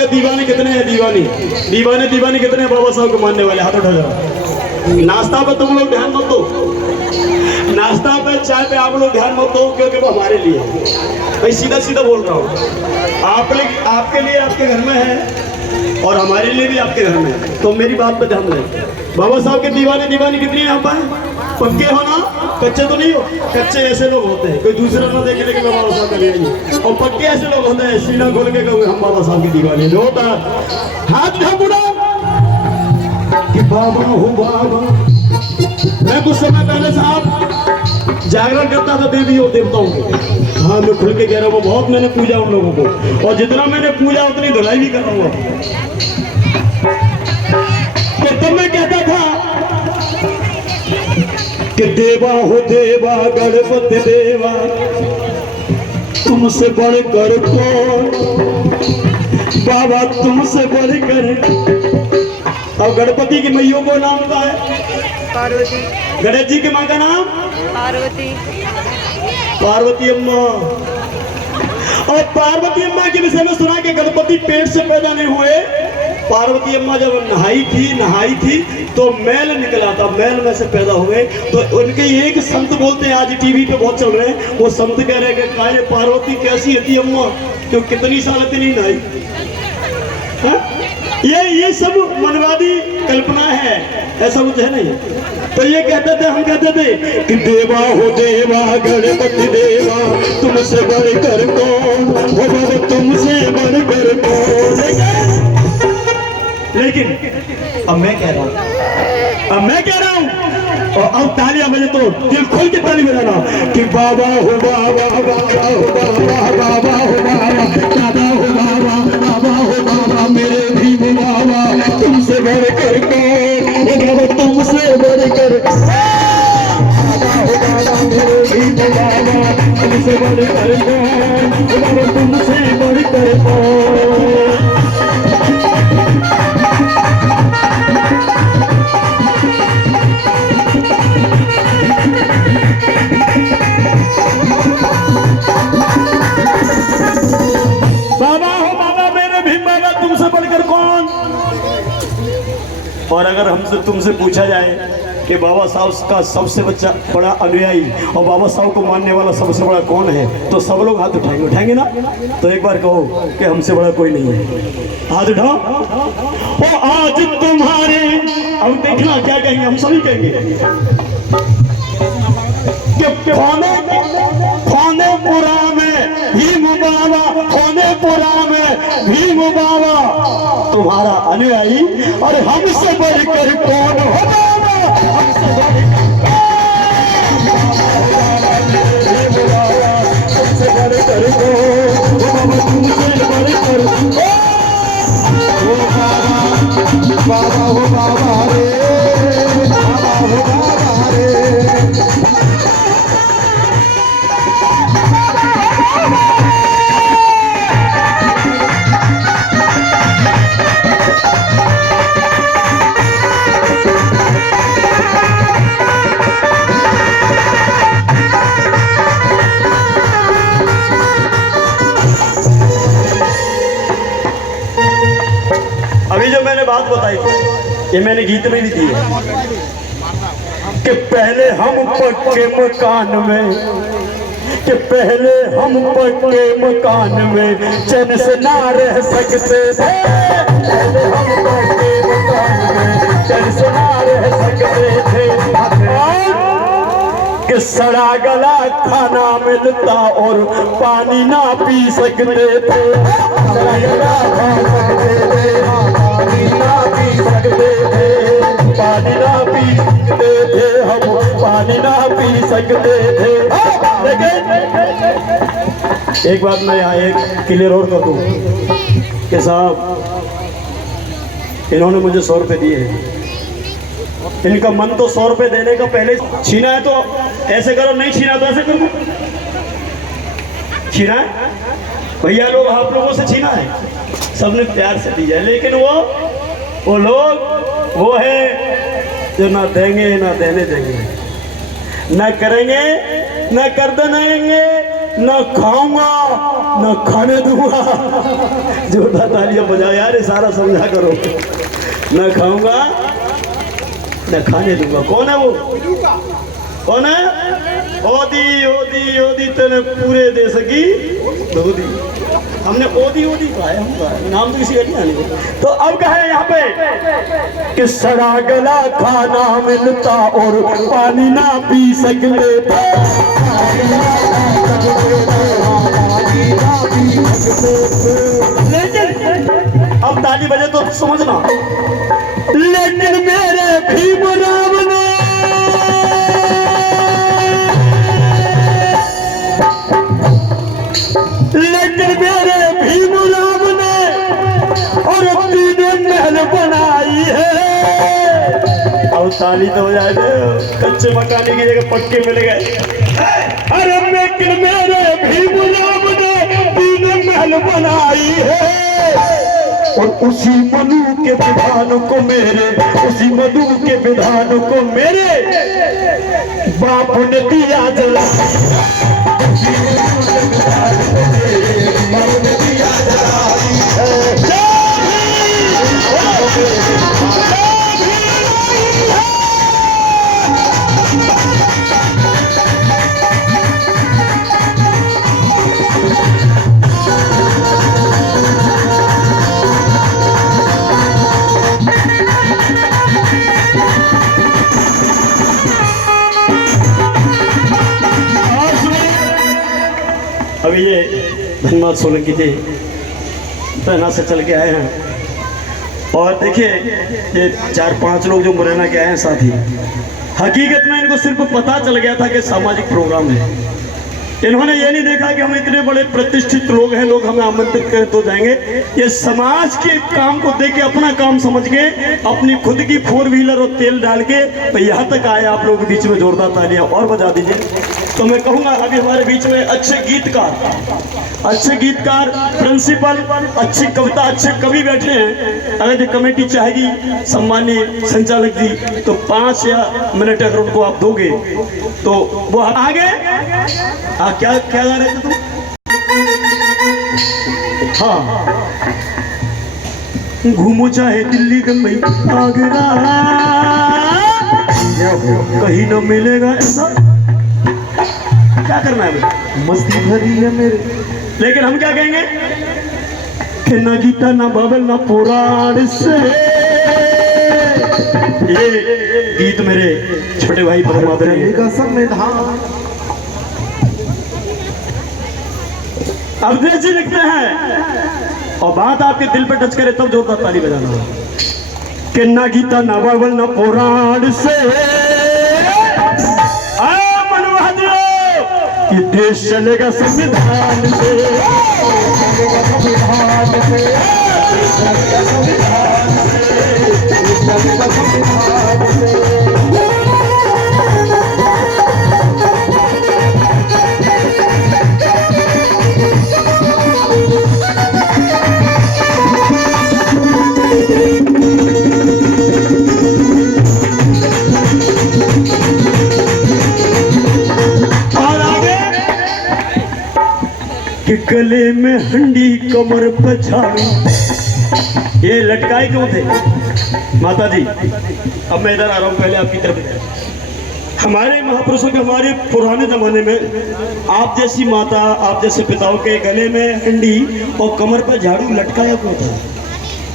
के दीवाने कितने हैं? दीवाने कितने हैं बाबा साहब को मानने वाले? हाथ उठा जरा। नाश्ता पे तुम लोग ध्यान मत दो, नाश्ता पे चाय पे आप लोग ध्यान मत दो, क्योंकि वो हमारे लिए भाई सीधा सीधा बोल रहा हूँ। आपके लिए आपके घर में है और हमारे लिए भी आपके घर में है, तो मेरी बात पे ध्यान दें। बाबा साहब के दीवाने कितने यहाँ पर? पक्के हो ना, कच्चे तो नहीं हो। कच्चे ऐसे लोग होते हैं, कोई दूसरा ना देखे लेकिन मैं बाबा साहब का लिए नहीं। और पक्के ऐसे लोग होते हैं, सीना खोल के कहोगे हम बाबा साहब की दीवाने। जो होता हाथ उठा बुढ़ा कि बाबा हो बाबा। मैं कुछ समय पहले साहब जागरण करता था देवी और देवताओं के। हाँ, मैं खुल के कह रहा हूँ, बहुत मैंने पूजा उन लोगों को, और जितना मैंने पूजा उतनी धुलाई भी कर रहा हूँ। तो तब मैं कहता था कि देवा हो देवा गणपति देवा, तुमसे बढ़कर कौन बाबा, तुमसे बढ़कर। और गणपति की मैयों को नाम क्या है? पार्वती। गणेश जी की माँ का नाम? पार्वती। पार्वती अम्मा। और पार्वती अम्मा के विषय में सुना कि गणपति पेट से पैदा नहीं हुए। पार्वती अम्मा जब नहाई थी तो मैल निकला था, मैल में से पैदा हुए। तो उनके एक संत बोलते हैं, आज टीवी पे बहुत चल रहे हैं, वो संत कह रहे हैं कि पार्वती कैसी होती अम्मा, तो कितनी साल नहीं नहाई। ये सब मनवादी कल्पना है, ऐसा कुछ है नहीं। तो ये कहते थे, हम कहते थे कि देवा हो देवा गणपति देवा, तुमसे बढ़कर कौन हो बाबा, तुमसे बढ़कर कौन। लेकिन अब मैं कह रहा हूँ और अब तालियां बजे तो दिल खोल के ताली बजाना कि बाबा हो बाबा, बाबा हो बाबा, बाबा हो बाबा, दादा हो बाबा, बाबा हो बाबा, मेरे भी बाबा, तुमसे बढ़कर कौन बाबा, तुमसे बढ़कर बाबा हो बाबा, मेरे भी बाबा, तुमसे बढ़कर कौन बाबा, तुमसे बढ़कर कौन। और अगर हमसे तुमसे पूछा जाए कि बाबा साहब का सबसे बड़ा अनुयायी और बाबा साहब को मानने वाला सबसे बड़ा कौन है, तो सब लोग हाथ उठाएंगे ना। तो एक बार कहो कि हमसे बड़ा कोई नहीं है, हाथ उठाओ। ओ आज तुम्हारे, अब देखना क्या कहेंगे, हम सभी कहेंगे कि खानेपुरा में भीम बाबा, खानेपुरा में भीम बाबा तुम्हारा अनुयायी, और हमसे बढ़कर कौन हो बाबा, हमसे बढ़कर तुमसे बढ़कर कौन बाबा, तुमसे बढ़कर बाबा हो बाबा रे, बाबा हो बाबा रे। अभी जो मैंने बात बताई ये मैंने गीत में भी दी है कि पहले हम पक्के मकान में, कि पहले हम पक्के मकान में चैन से ना रह सकते थे, पहले हम पक्के मकान में चैन से ना रह सकते थे, कि सड़ा गला खाना मिलता और पानी ना पी सकते थे, सड़ा गला खा सकते थे, पानी ना पी सकते थे, पानी ना पी सकते थे, हम पानी ना पी सकते थे। लेकिन एक बात मैं यहाँ एक क्लियर और कर दूँ कि साहब इन्होंने मुझे 100 रुपये दिए हैं, इनका मन तो 100 रुपये देने का पहले छीना है, तो ऐसे करो, नहीं छीना तो ऐसे करो, छीना है भैया लोग, आप लोगों से छीना है, सबने प्यार से दिया है। लेकिन वो लोग वो है जो ना देंगे ना देने देंगे, ना करेंगे ना कर देंगे, न खाऊंगा न खाने दूंगा। जोरदार तालियां बजाओ यार, ये सारा समझा करो। न खाऊंगा न खाने दूंगा। कौन है वो? कौन है? ओदी ओदी ओदी तेने पूरे देश की धोदी। हमने ओदी ओदी कहा है, हम कहा नाम तो किसी का नहीं आने। तो अब कहे यहाँ पे कि सड़ा गला खाना मिलता और पानी ना पी सकते थे। लेकिन अब ताली बजे तो समझना, लेकिन मेरे भीमराव ने और अपनी महल बनाई है। अब ताली तो हो जाए, कच्चे मकाने की जगह पक्के मिल गए। अरे लेकिन मेरे भीमराव ने तीन महल बनाई है और उसी मनु के विधान को मेरे, उसी मनु के विधान को मेरे बाप ने दिया जला। अभी ये धन्यवाद सोलंकी जी पहना से चल के आए हैं और देखिए ये 4-5 लोग जो मुरैना के आए हैं साथी, हकीकत में इनको सिर्फ पता चल गया था कि सामाजिक प्रोग्राम है। इन्होंने ये नहीं देखा कि हम इतने बड़े प्रतिष्ठित लोग हैं, लोग हमें आमंत्रित करें तो जाएंगे। ये समाज के काम को देख के अपना काम समझ के अपनी खुद की 4 व्हीलर और तेल डाल के यहाँ तक आए। आप लोगों के बीच में जोरदार तालियां और बजा दीजिए। तो मैं कहूँगा अभी हमारे बीच में अच्छे गीतकार, प्रिंसिपल, अच्छी कविता, अच्छे कवि बैठे हैं। अगर जो कमेटी चाहेगी सम्मानीय संचालक जी तो 5 मिनट अगर उनको आप दोगे तो वो आगे क्या क्या गा रहे थे तुम? हाँ, घूमो चाहे दिल्ली मुंबई आगरा, कहीं न मिलेगा ऐसा। क्या करना है? मस्ती भरी है मेरे। लेकिन हम क्या कहेंगे कि ना गीता ना बाबल ना पुराण से। ये गीत मेरे छोटे भाई परमादरणीय का संविधान अवधेश जी लिखते हैं और बात आपके दिल पे टच करे तब जोरदार ताली बजाना होगा कि ना गीता ना बाइबल ना पुराण से ये देश चलेगा संविधान से। कि गले में हंडी कमर पर झाड़ू, ये लटकाए क्यों थे माता जी? अब मैं इधर आ रहा हूँ, पहले आपकी तरफ। हमारे महापुरुषों के, हमारे पुराने जमाने में आप जैसी माता, आप जैसे पिताओं के गले में हंडी और कमर पर झाड़ू लटकाया क्यों था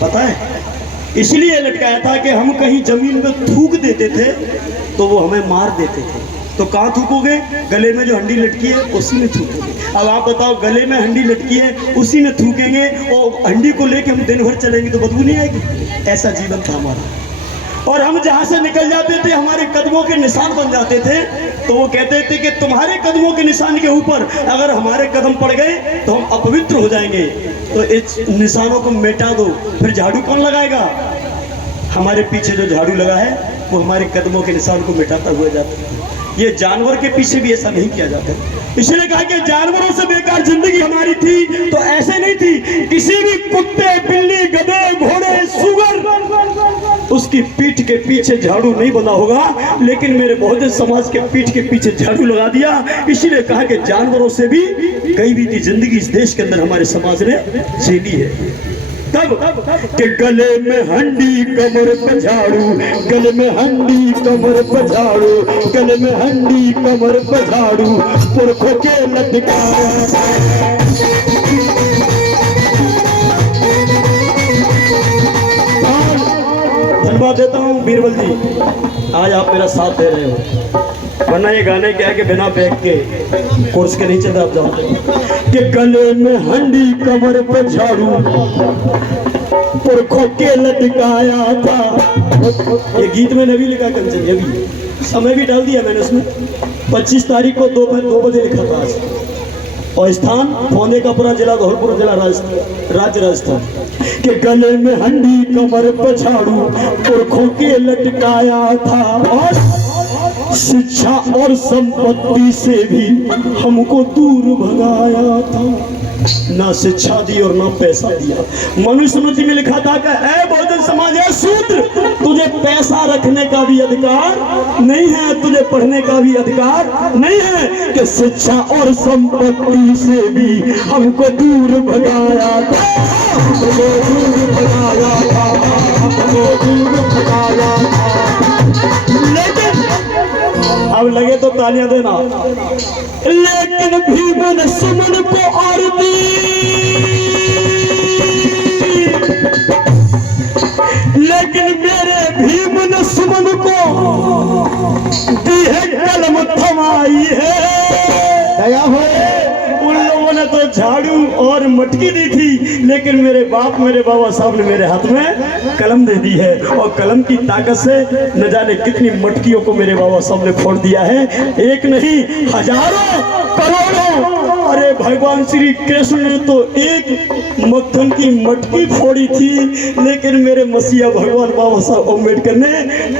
पता है? इसलिए लटकाया था कि हम कहीं जमीन में थूक देते थे तो वो हमें मार देते थे। तो कहाँ थूकोगे? गले में जो हंडी लटकी है उसी में थूकोगे। अब आप बताओ, गले में हंडी लटकी है उसी में थूकेंगे और हंडी को लेके हम दिन भर चलेंगे तो बदबू नहीं आएगी? ऐसा जीवन था हमारा। और हम जहाँ से निकल जाते थे हमारे कदमों के निशान बन जाते थे। तो वो कहते थे कि तुम्हारे कदमों के निशान के ऊपर अगर हमारे कदम पड़ गए तो हम अपवित्र हो जाएंगे, तो इस निशानों को मिटा दो। फिर झाड़ू कौन लगाएगा? हमारे पीछे जो झाड़ू लगा है वो हमारे कदमों के निशान को मिटाता हुआ जाता है। ये जानवर के पीछे भी ऐसा नहीं किया जाता। इसलिए कहा कि जानवरों से बेकार जिंदगी हमारी थी तो ऐसे नहीं थी। किसी भी कुत्ते, बिल्ली, गधे, घोड़े, सुगर उसकी पीठ के पीछे झाड़ू नहीं बना होगा, लेकिन मेरे बहुजन समाज के पीठ के पीछे झाड़ू लगा दिया। इसीलिए कहा कि जानवरों से भी कई बीती जिंदगी इस देश के अंदर हमारे समाज ने झेली है। तब कि गले में हंडी कमर पे झाड़ू, गले में हंडी कमर पे झाड़ू, गले में हंडी कमर पे झाड़ू, पुरखों के लटकाया। धन्यवाद देता हूँ बीरबल जी, आज आप मेरा साथ दे रहे हो, वरना ये गाने क्या है कि बिना बैग के कोर्स के नीचे दब जाओ। कि गले में हंडी कमर पे झाड़ू, पुरखों के लटकाया था। ये गीत मैंने भी लिखा कंचन, ये भी समय भी डाल दिया मैंने उसमें। 25 तारीख को दोपहर 2 बजे लिखा था आज, और स्थान पौने का पूरा जिला धौलपुर जिला राज्य राजस्थान। के गले में हंडी कमर पर झाड़ू, पुरखों के लटकाया था, और शिक्षा और संपत्ति से भी हमको दूर भगाया था। ना शिक्षा दी और ना पैसा दिया। मनुस्मृति में लिखा था कि ऐ बहुजन समाज है शूद्र, तुझे पैसा रखने का भी अधिकार नहीं है, तुझे पढ़ने का भी अधिकार नहीं है। कि शिक्षा और संपत्ति से भी हमको दूर भगाया था, हमको दूर भगाया था, हमको दूर भगाया था। लेकिन अब लगे तो तालियां देना। लेकिन भीमन सुमन को और दी, लेकिन मेरे भीमन सुमन को दी है कलम थमाई है। दया हो, उन लोगों ने तो झाड़ू और मटकी दी थी, लेकिन मेरे बाप मेरे बाबा साहब ने मेरे हाथ में कलम दे दी है, और कलम की ताकत से न जाने कितनी मटकियों को मेरे बाबा साहब ने फोड़ दिया है। एक नहीं, हजारों करोड़ों। अरे भगवान श्री कृष्ण ने तो एक मक्खन की मटकी फोड़ी थी, लेकिन मेरे मसीहा भगवान बाबा साहब अम्बेडकर ने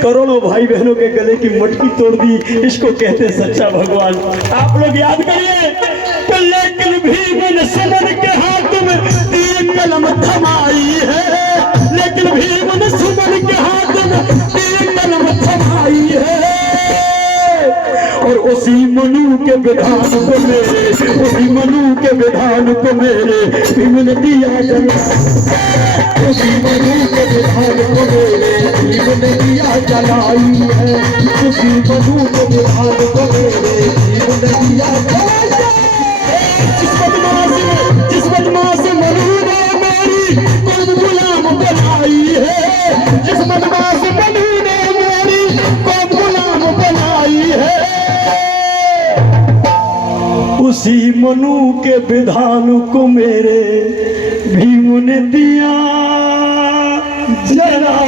करोड़ों भाई बहनों के गले की मटकी तोड़ दी। इसको कहते हैं सच्चा भगवान। आप लोग याद करिए। तो लेकिन भीमन सुमन के हाथ में तीन कलम थमाई है, लेकिन भीमन सुमन के हाथ में तीन कलम थमाई है। और उसी मनु के विधान को मेरे, उसी मनु के विधान को मेरे भीम ने दिया जला। उसी मनु के विधान को मेरे भीम ने दिया जलाई है। उसी मनु के विधान को मेरे भीम ने दिया जलाई। जिस बदमाश मनु ने मेरी कौम गुलाम बनाई है, जिस बदमाश मनु ने मेरी कौम गुलाम बनाई है, उसी मनु के विधान को मेरे भीम ने दिया जला।